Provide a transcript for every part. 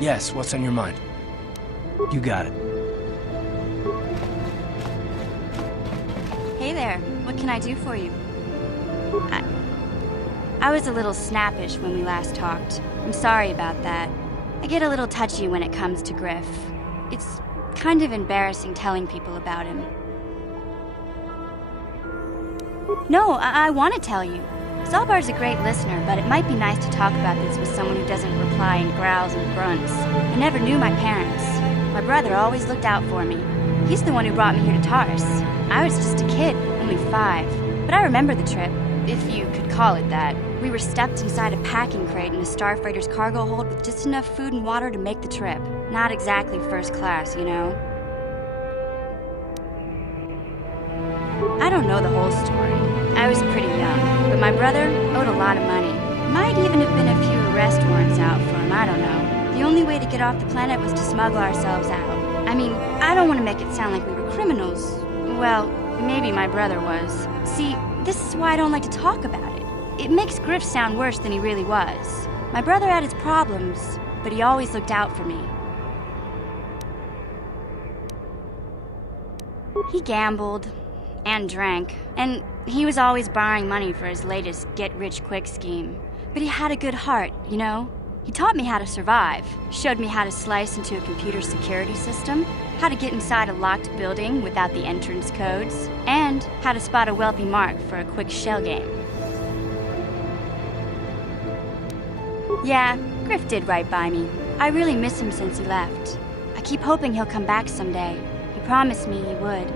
Yes, what's on your mind? You got it. Hey there, what can I do for you? I was a little snappish when we last talked. I'm sorry about that. I get a little touchy when it comes to Grif. It's kind of embarrassing telling people about him. No, I want to tell you. Zalbar's a great listener, but it might be nice to talk about this with someone who doesn't reply in growls and grunts. I never knew my parents. My brother always looked out for me. He's the one who brought me here to Taris. I was just a kid, only 5. But I remember the trip, if you could call it that. We were stuffed inside a packing crate in a starfreighter's cargo hold with just enough food and water to make the trip. Not exactly first class, you know? I don't know the whole story. I was pretty young, but my brother owed a lot of money. Might even have been a few arrest warrants out for him, I don't know. The only way to get off the planet was to smuggle ourselves out. I mean, I don't want to make it sound like we were criminals. Well, maybe my brother was. See, this is why I don't like to talk about it. It makes Grif sound worse than he really was. My brother had his problems, but he always looked out for me. He gambled and drank, and he was always borrowing money for his latest get-rich-quick scheme. But he had a good heart, you know? He taught me how to survive, showed me how to slice into a computer security system, how to get inside a locked building without the entrance codes, and how to spot a wealthy mark for a quick shell game. Yeah, Grif did right by me. I really miss him since he left. I keep hoping he'll come back someday. He promised me he would.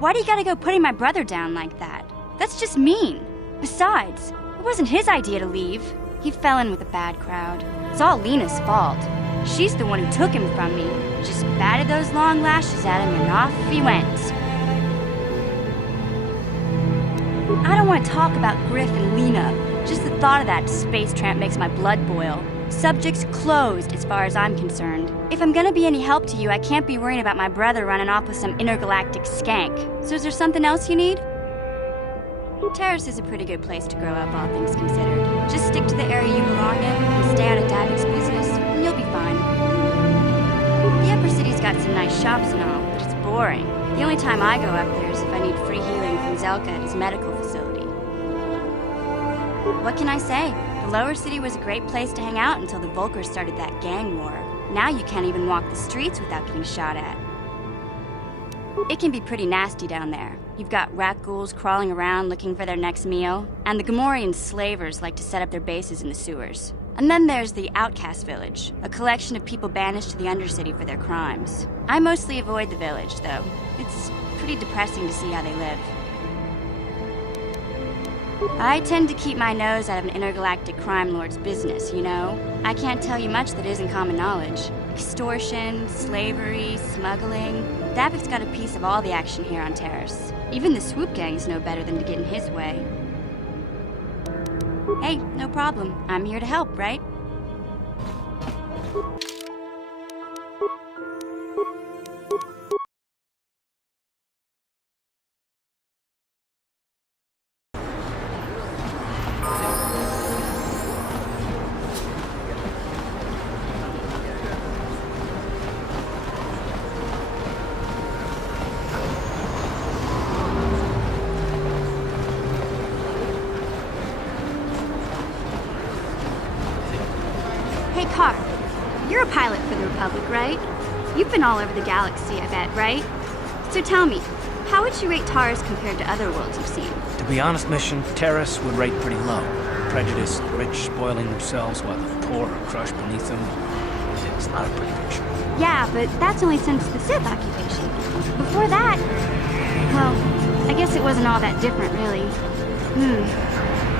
Why do you gotta go putting my brother down like that? That's just mean. Besides, it wasn't his idea to leave. He fell in with a bad crowd. It's all Lena's fault. She's the one who took him from me. Just batted those long lashes at him and off he went. I don't want to talk about Grif and Lena. Just the thought of that space tramp makes my blood boil. Subject's closed as far as I'm concerned. If I'm gonna be any help to you, I can't be worrying about my brother running off with some intergalactic skank. So is there something else you need? Taris is a pretty good place to grow up, all things considered. Just stick to the area you belong in and stay out of Davik's business, and you'll be fine. The upper city's got some nice shops and all, but it's boring. The only time I go up there is if I need free healing from Zelka at his medical facility. What can I say? The lower city was a great place to hang out until the Volkers started that gang war. Now you can't even walk the streets without getting shot at. It can be pretty nasty down there. You've got rat ghouls crawling around looking for their next meal, and the Gamorrean slavers like to set up their bases in the sewers. And then there's the outcast village, a collection of people banished to the undercity for their crimes. I mostly avoid the village, though. It's pretty depressing to see how they live. I tend to keep my nose out of an intergalactic crime lord's business, you know? I can't tell you much that isn't common knowledge. Extortion, slavery, smuggling. Davik's got a piece of all the action here on Taris. Even the swoop gangs know better than to get in his way. Hey, no problem. I'm here to help, right? Hey, Car. You're a pilot for the Republic, right? You've been all over the galaxy, I bet, right? So tell me, how would you rate Taris compared to other worlds you've seen? To be honest, Mission, Taris would rate pretty low. Prejudiced, rich, spoiling themselves while the poor are crushed beneath them. It's not a pretty picture. Yeah, but that's only since the Sith occupation. Before that, well, I guess it wasn't all that different, really.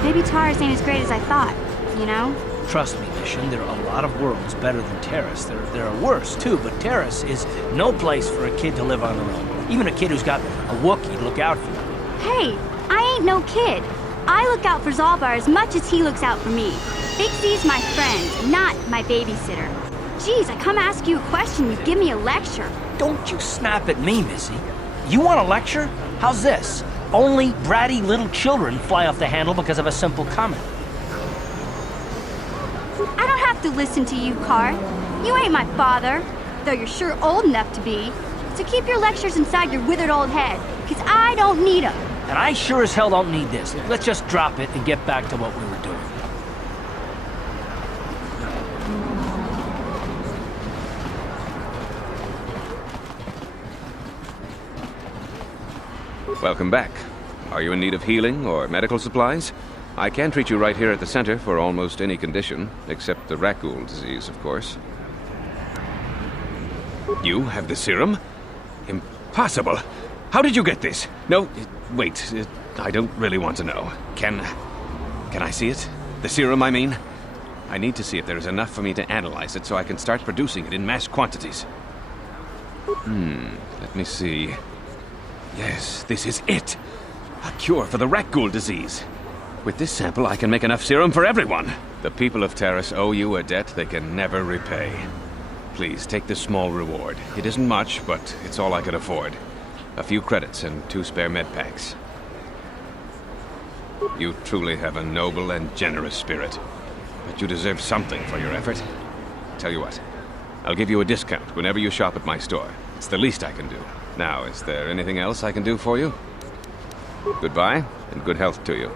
Maybe Taris ain't as great as I thought, you know? Trust me, Mission, there are a lot of worlds better than Taris. There are worse, too, but Taris is no place for a kid to live on their own. Even a kid who's got a Wookiee to look out for. Hey, I ain't no kid. I look out for Zalbar as much as he looks out for me. Big Z's my friend, not my babysitter. Geez, I come ask you a question, you give me a lecture. Don't you snap at me, Missy. You want a lecture? How's this? only bratty little children fly off the handle because of a simple comment. I don't have to listen to you, Car. You ain't my father, though you're sure old enough to be. So keep your lectures inside your withered old head, because I don't need them. And I sure as hell don't need this. Let's just drop it and get back to what we were doing. Welcome back. Are you in need of healing or medical supplies? I can treat you right here at the center for almost any condition, except the raccoon disease, of course. You have the serum? Impossible. How did you get this? No, wait. I don't really want to know. Can I see it? The serum, I mean? I need to see if there is enough for me to analyze it so I can start producing it in mass quantities. Let me see. Yes, this is it. A cure for the raccoon disease. With this sample, I can make enough serum for everyone. The people of Taris owe you a debt they can never repay. Please, take this small reward. It isn't much, but it's all I can afford. A few credits and 2 spare med packs. You truly have a noble and generous spirit. But you deserve something for your effort. Tell you what, I'll give you a discount whenever you shop at my store. It's the least I can do. Now, is there anything else I can do for you? Goodbye, and good health to you.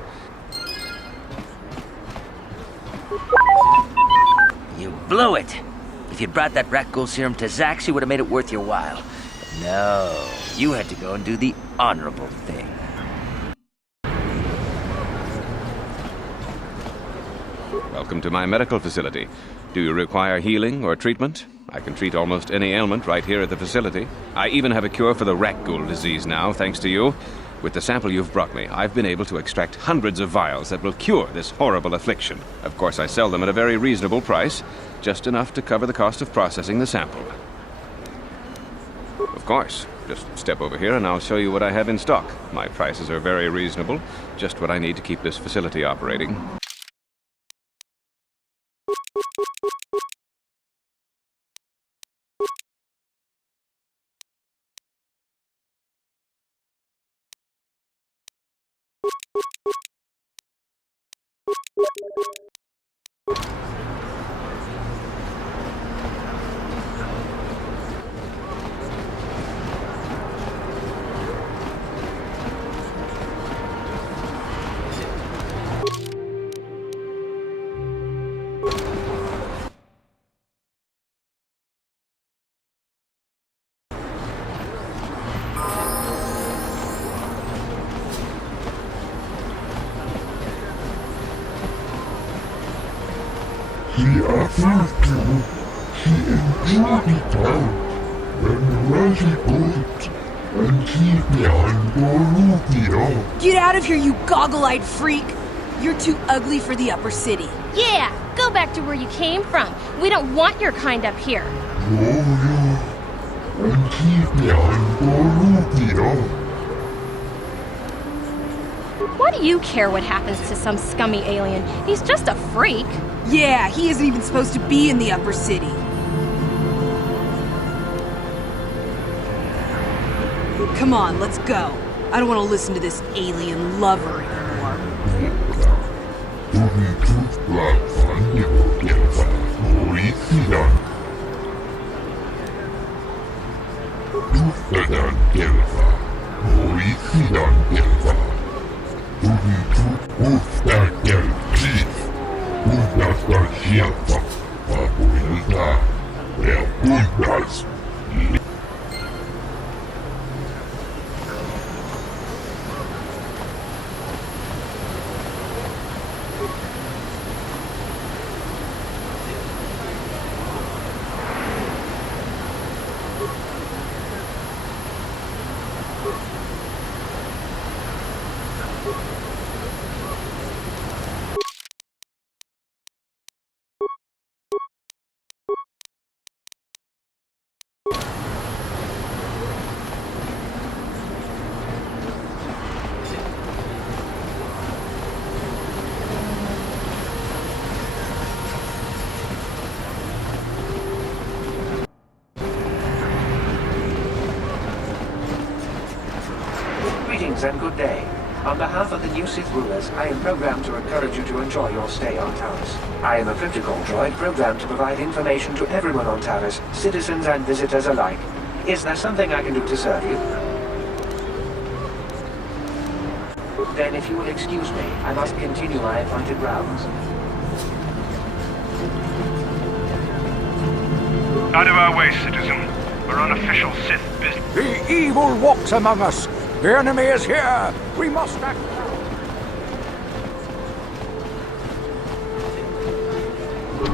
You blew it. If you'd brought that rat ghoul serum to Zax, you would have made it worth your while. No, you had to go and do the honorable thing. Welcome to my medical facility. Do you require healing or treatment? I can treat almost any ailment right here at the facility. I even have a cure for the rat ghoul disease now, thanks to you. With the sample you've brought me, I've been able to extract hundreds of vials that will cure this horrible affliction. Of course, I sell them at a very reasonable price, just enough to cover the cost of processing the sample. Of course. Just step over here and I'll show you what I have in stock. My prices are very reasonable, just what I need to keep this facility operating. He offered to, he enjoyed it out, and really good, and he behind Borubio. Get out of here, you goggle-eyed freak! You're too ugly for the upper city. Yeah, go back to where you came from. We don't want your kind up here. Gloria, and he behind Borubio. Why do you care what happens to some scummy alien? He's just a freak. Yeah, he isn't even supposed to be in the upper city. Come on, let's go. I don't want to listen to this alien lover anymore. Greetings and good day. On behalf of the new Sith rulers, I am programmed to encourage you to enjoy your stay on Taris. I am a protocol droid programmed to provide information to everyone on Taris, citizens and visitors alike. Is there something I can do to serve you? Then if you will excuse me, I must continue my appointed rounds. Out of our way, citizen. We're on official Sith business. The evil walks among us. The enemy is here. We must act.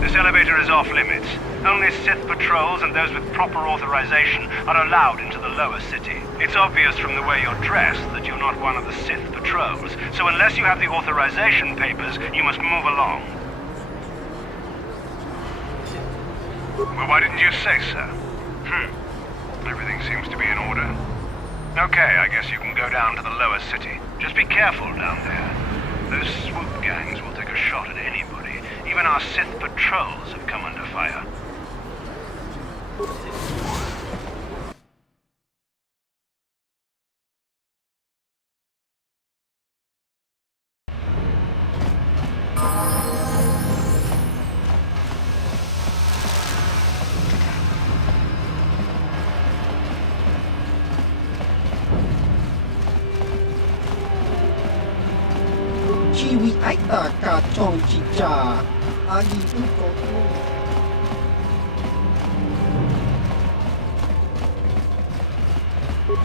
This elevator is off limits. Only Sith patrols and those with proper authorization are allowed into the lower city. It's obvious from the way you're dressed that you're not one of the Sith patrols, so unless you have the authorization papers, you must move along. Well, why didn't you say so? Everything seems to be in order. Okay, I guess you can go down to the lower city. Just be careful down there. Those swoop gangs will take a shot at anybody. Even our Sith patrols have come under fire.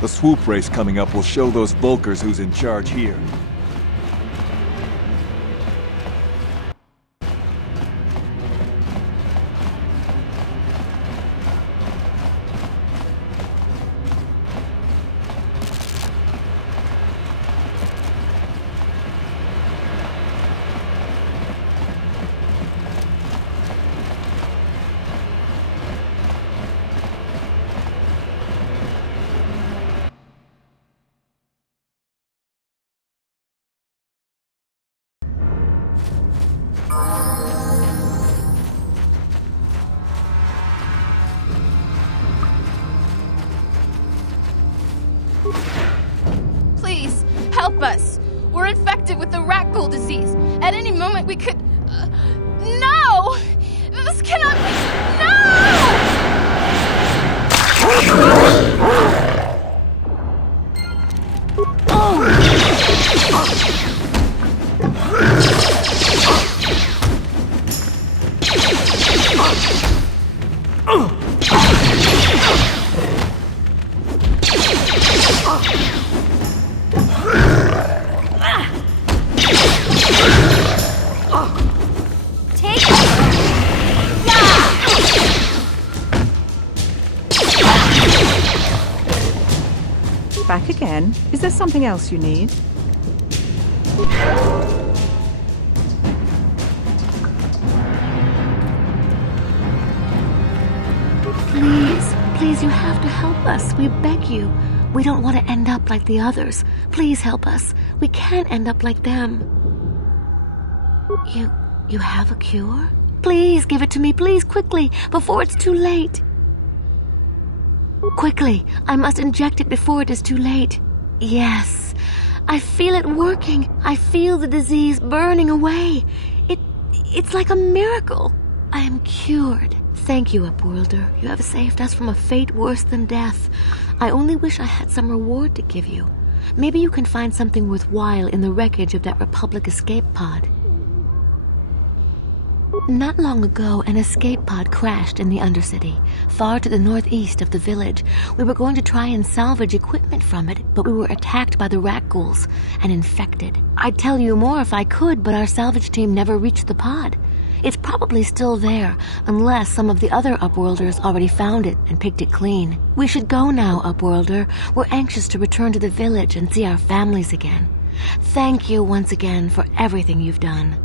The swoop race coming up will show those Vulkars who's in charge here. Please, help us. We're infected with the rat ghoul disease. At any moment we could... No! This cannot be... Back again? Is there something else you need? Please, you have to help us. We beg you. We don't want to end up like the others. Please help us. We can't end up like them. You have a cure? Please give it to me, please, quickly, before it's too late. Quickly, I must inject it before it is too late. Yes, I feel it working. I feel the disease burning away. It's like a miracle. I am cured. Thank you, Upworlder. You have saved us from a fate worse than death. I only wish I had some reward to give you. Maybe you can find something worthwhile in the wreckage of that Republic escape pod. Not long ago, an escape pod crashed in the undercity, far to the northeast of the village. We were going to try and salvage equipment from it, but we were attacked by the rat ghouls and infected. I'd tell you more if I could, but our salvage team never reached the pod. It's probably still there, unless some of the other Upworlders already found it and picked it clean. We should go now, Upworlder. We're anxious to return to the village and see our families again. Thank you once again for everything you've done.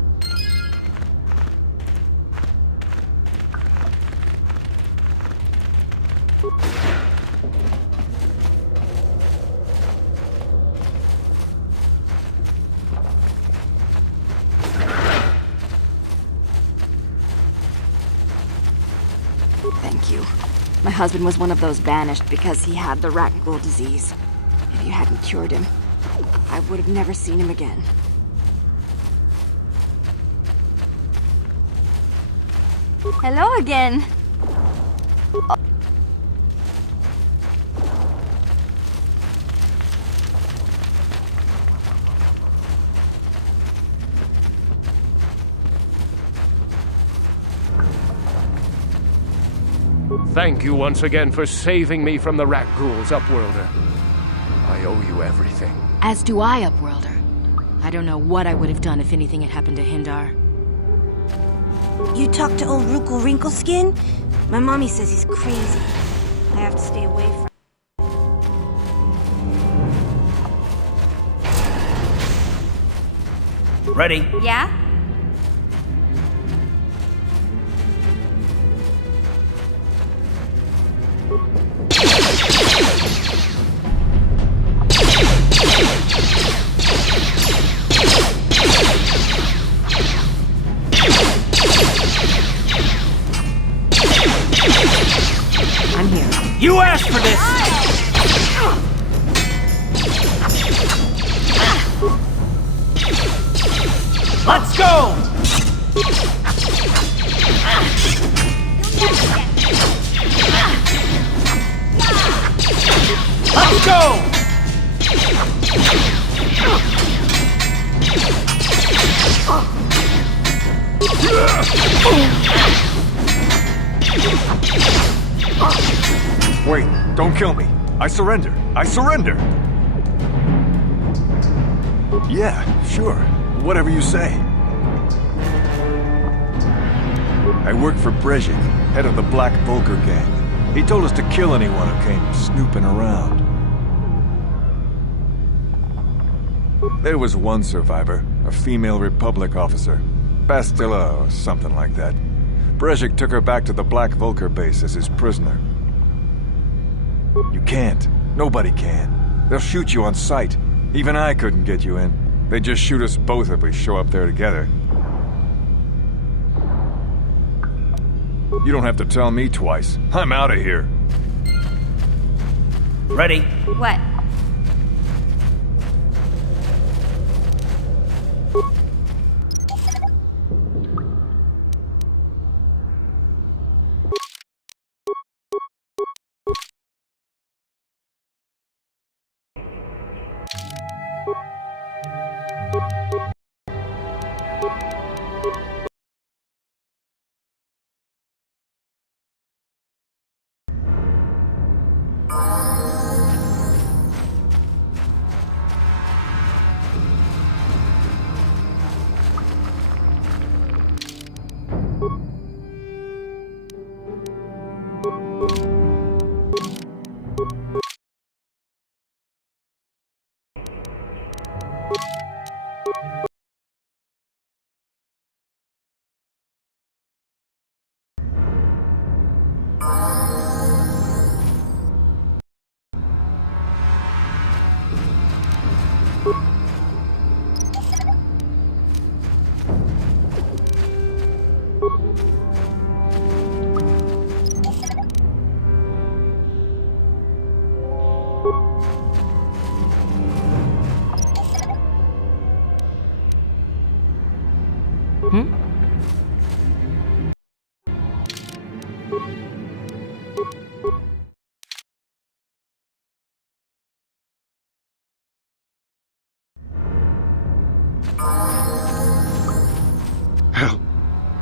Thank you. My husband was one of those banished because he had the rat ghoul disease. If you hadn't cured him, I would have never seen him again. Hello again. Thank you once again for saving me from the rat ghouls, Upworlder. I owe you everything. As do I, Upworlder. I don't know what I would have done if anything had happened to Hindar. You talked to old Rukel Wrinkleskin? My mommy says he's crazy. I have to stay away from... Ready? Yeah? I'm here. You asked for this! Let's go! Let's go! Wait, don't kill me. I surrender. I surrender! Yeah, sure. Whatever you say. I work for Brejik, head of the Black Vulgar gang. He told us to kill anyone who came snooping around. There was one survivor, a female Republic officer. Bastilla or something like that. Brejik took her back to the Black Vulgar base as his prisoner. You can't. Nobody can. They'll shoot you on sight. Even I couldn't get you in. They'd just shoot us both if we show up there together. You don't have to tell me twice. I'm out of here. Ready? What?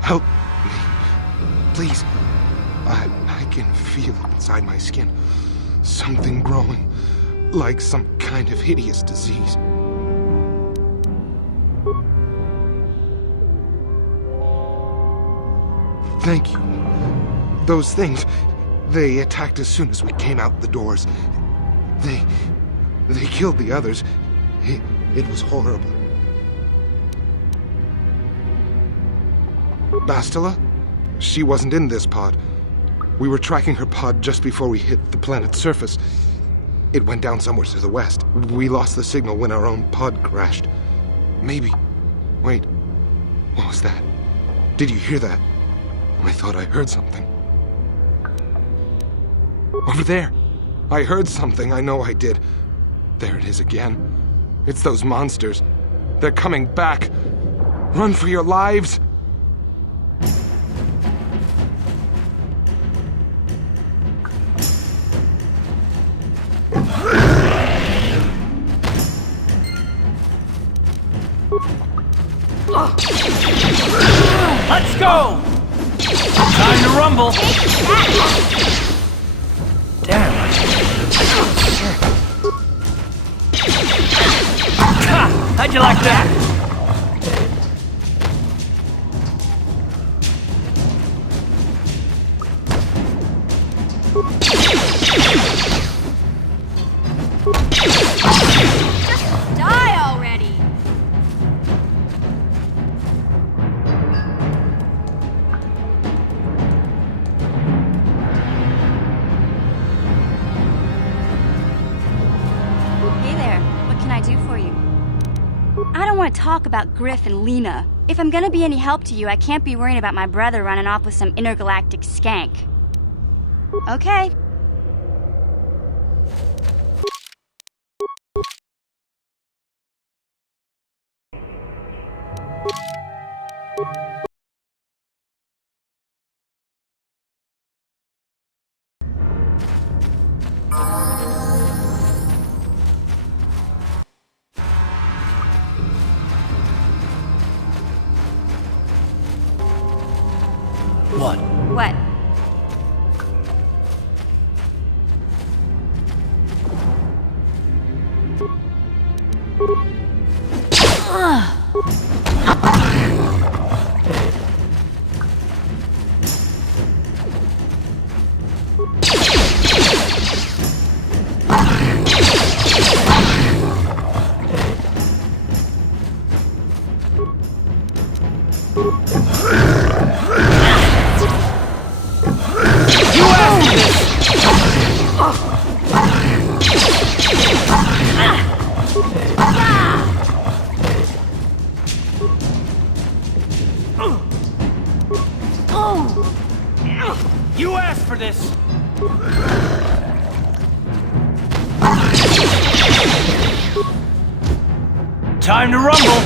Help me. Please. I can feel it inside my skin. Something growing. Like some kind of hideous disease. Thank you. Those things, they attacked as soon as we came out the doors. They killed the others. It was horrible. Bastilla? She wasn't in this pod. We were tracking her pod just before we hit the planet's surface. It went down somewhere to the west. We lost the signal when our own pod crashed. Maybe... Wait. What was that? Did you hear that? I thought I heard something. Over there! I heard something, I know I did. There it is again. It's those monsters. They're coming back. Run for your lives! Let's go! Time to rumble! Damn. Ha! How'd you like that? Just die already! Hey there, what can I do for you? I don't want to talk about Grif and Lena. If I'm gonna be any help to you, I can't be worrying about my brother running off with some intergalactic skank. Okay. What? What? You asked for this! Time to rumble!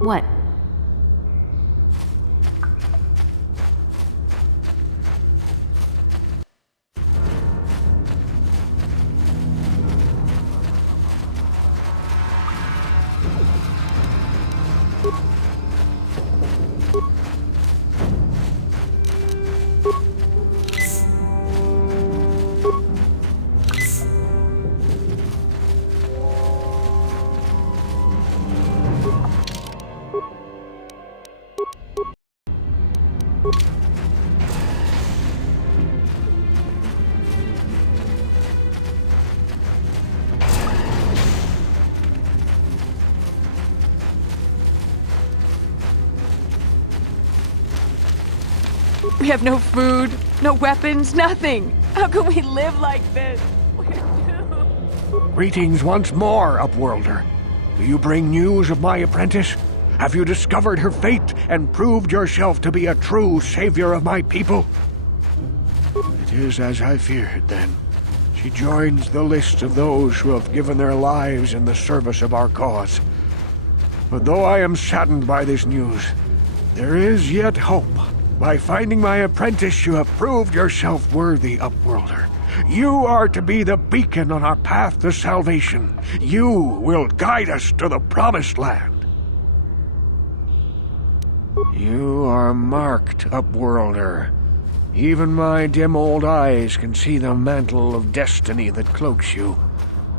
What? We have no food, no weapons, nothing. How can we live like this? Greetings once more, Upworlder. Do you bring news of my apprentice? Have you discovered her fate and proved yourself to be a true savior of my people? It is as I feared, then. She joins the list of those who have given their lives in the service of our cause. But though I am saddened by this news, there is yet hope. By finding my apprentice, you have proved yourself worthy, Upworlder. You are to be the beacon on our path to salvation. You will guide us to the promised land. You are marked, Upworlder. Even my dim old eyes can see the mantle of destiny that cloaks you.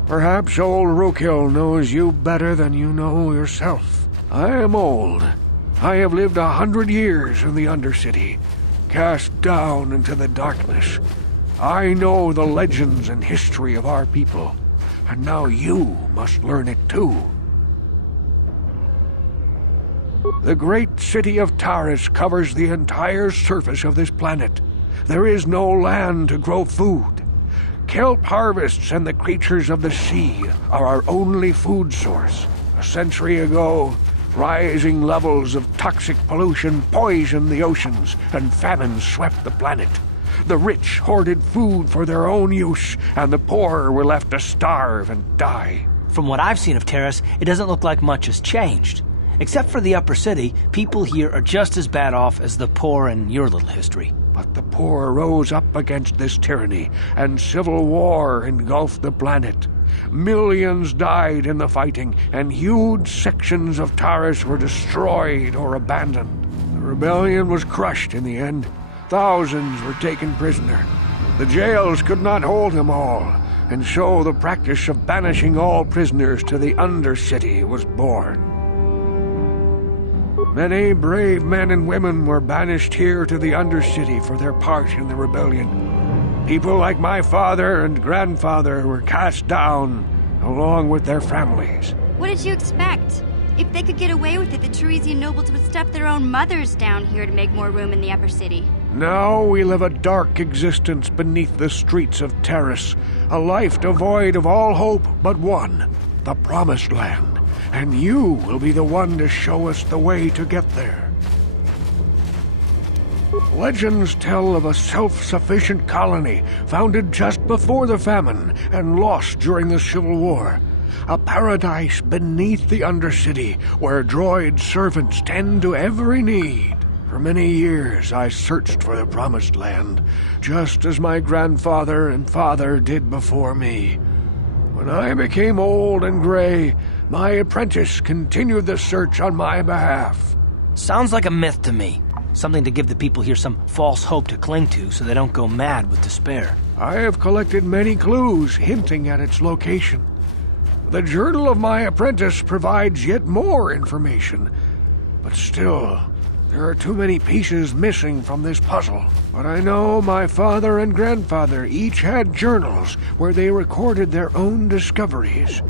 Perhaps old Rookhill knows you better than you know yourself. I am old. I have lived 100 years in the undercity, cast down into the darkness. I know the legends and history of our people, and now you must learn it too. The great city of Taris covers the entire surface of this planet. There is no land to grow food. Kelp harvests and the creatures of the sea are our only food source. A century ago, rising levels of toxic pollution poisoned the oceans, and famine swept the planet. The rich hoarded food for their own use, and the poor were left to starve and die. From what I've seen of Taris, it doesn't look like much has changed. Except for the upper city, people here are just as bad off as the poor in your little history. But the poor rose up against this tyranny, and civil war engulfed the planet. Millions died in the fighting, and huge sections of Taris were destroyed or abandoned. The rebellion was crushed in the end. Thousands were taken prisoner. The jails could not hold them all, and so the practice of banishing all prisoners to the undercity was born. Many brave men and women were banished here to the undercity for their part in the rebellion. People like my father and grandfather were cast down, along with their families. What did you expect? If they could get away with it, the Tarisian nobles would stuff their own mothers down here to make more room in the upper city. Now we live a dark existence beneath the streets of Taris, a life devoid of all hope but one, the Promised Land. And you will be the one to show us the way to get there. Legends tell of a self-sufficient colony founded just before the famine and lost during the Civil War. A paradise beneath the Undercity where droid servants tend to every need. For many years I searched for the Promised Land, just as my grandfather and father did before me. When I became old and gray, my apprentice continued the search on my behalf. Sounds like a myth to me. Something to give the people here some false hope to cling to so they don't go mad with despair. I have collected many clues hinting at its location. The journal of my apprentice provides yet more information. But still, there are too many pieces missing from this puzzle. But I know my father and grandfather each had journals where they recorded their own discoveries.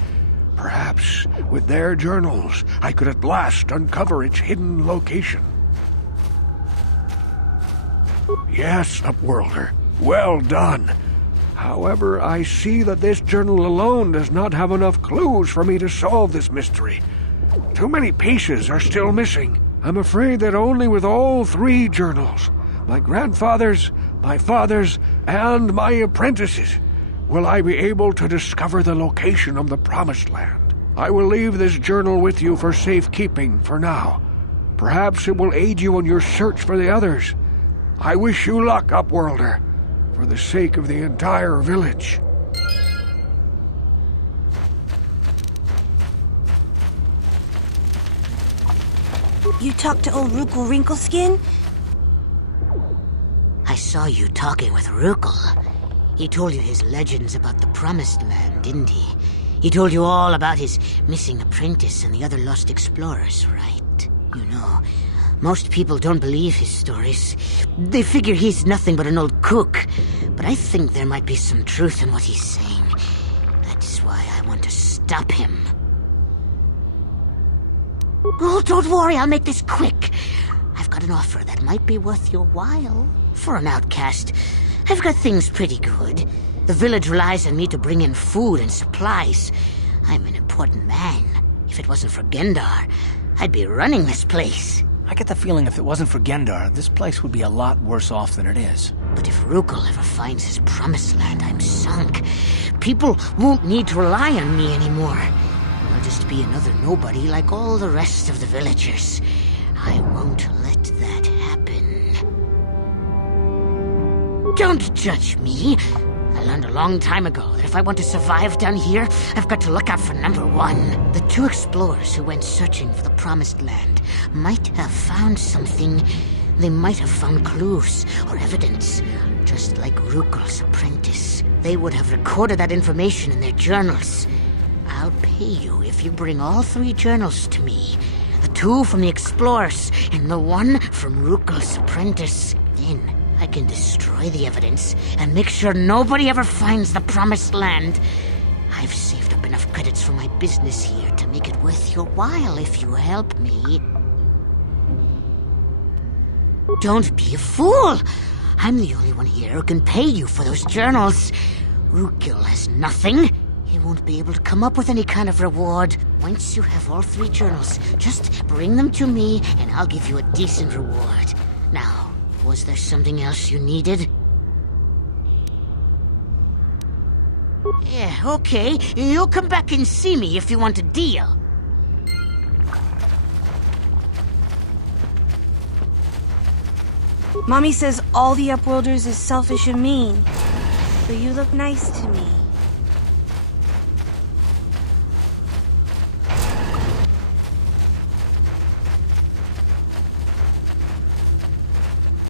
Perhaps with their journals, I could at last uncover its hidden location. Yes, Upworlder, well done. However, I see that this journal alone does not have enough clues for me to solve this mystery. Too many pieces are still missing. I'm afraid that only with all three journals, my grandfather's, my father's, and my apprentice's, will I be able to discover the location of the Promised Land. I will leave this journal with you for safekeeping for now. Perhaps it will aid you in your search for the others. I wish you luck, Upworlder, for the sake of the entire village. You talked to old Rukel Wrinkleskin? I saw you talking with Rukel. He told you his legends about the Promised Land, didn't he? He told you all about his missing apprentice and the other lost explorers, right? You know, most people don't believe his stories. They figure he's nothing but an old cook. But I think there might be some truth in what he's saying. That's why I want to stop him. Oh, don't worry, I'll make this quick. I've got an offer that might be worth your while. For an outcast, I've got things pretty good. The village relies on me to bring in food and supplies. I'm an important man. If it wasn't for Gendar, I'd be running this place. I get the feeling if it wasn't for Gendar, this place would be a lot worse off than it is. But if Rukel ever finds his Promised Land, I'm sunk. People won't need to rely on me anymore. I'll just be another nobody like all the rest of the villagers. I won't let that happen. Don't judge me. I learned a long time ago that if I want to survive down here, I've got to look out for number one. The two explorers who went searching for the Promised Land might have found something. They might have found clues or evidence, just like Rukel's apprentice. They would have recorded that information in their journals. I'll pay you if you bring all three journals to me. The two from the explorers and the one from Rukel's apprentice. Then I can destroy the evidence and make sure nobody ever finds the Promised Land. I've saved up enough credits for my business here to make it worth your while if you help me. Don't be a fool! I'm the only one here who can pay you for those journals. Rukil has nothing. He won't be able to come up with any kind of reward. Once you have all 3 journals, just bring them to me and I'll give you a decent reward. Now, was there something else you needed? Yeah, okay. You'll come back and see me if you want a deal. Mommy says all the Upworlders is selfish and mean. But you look nice to me.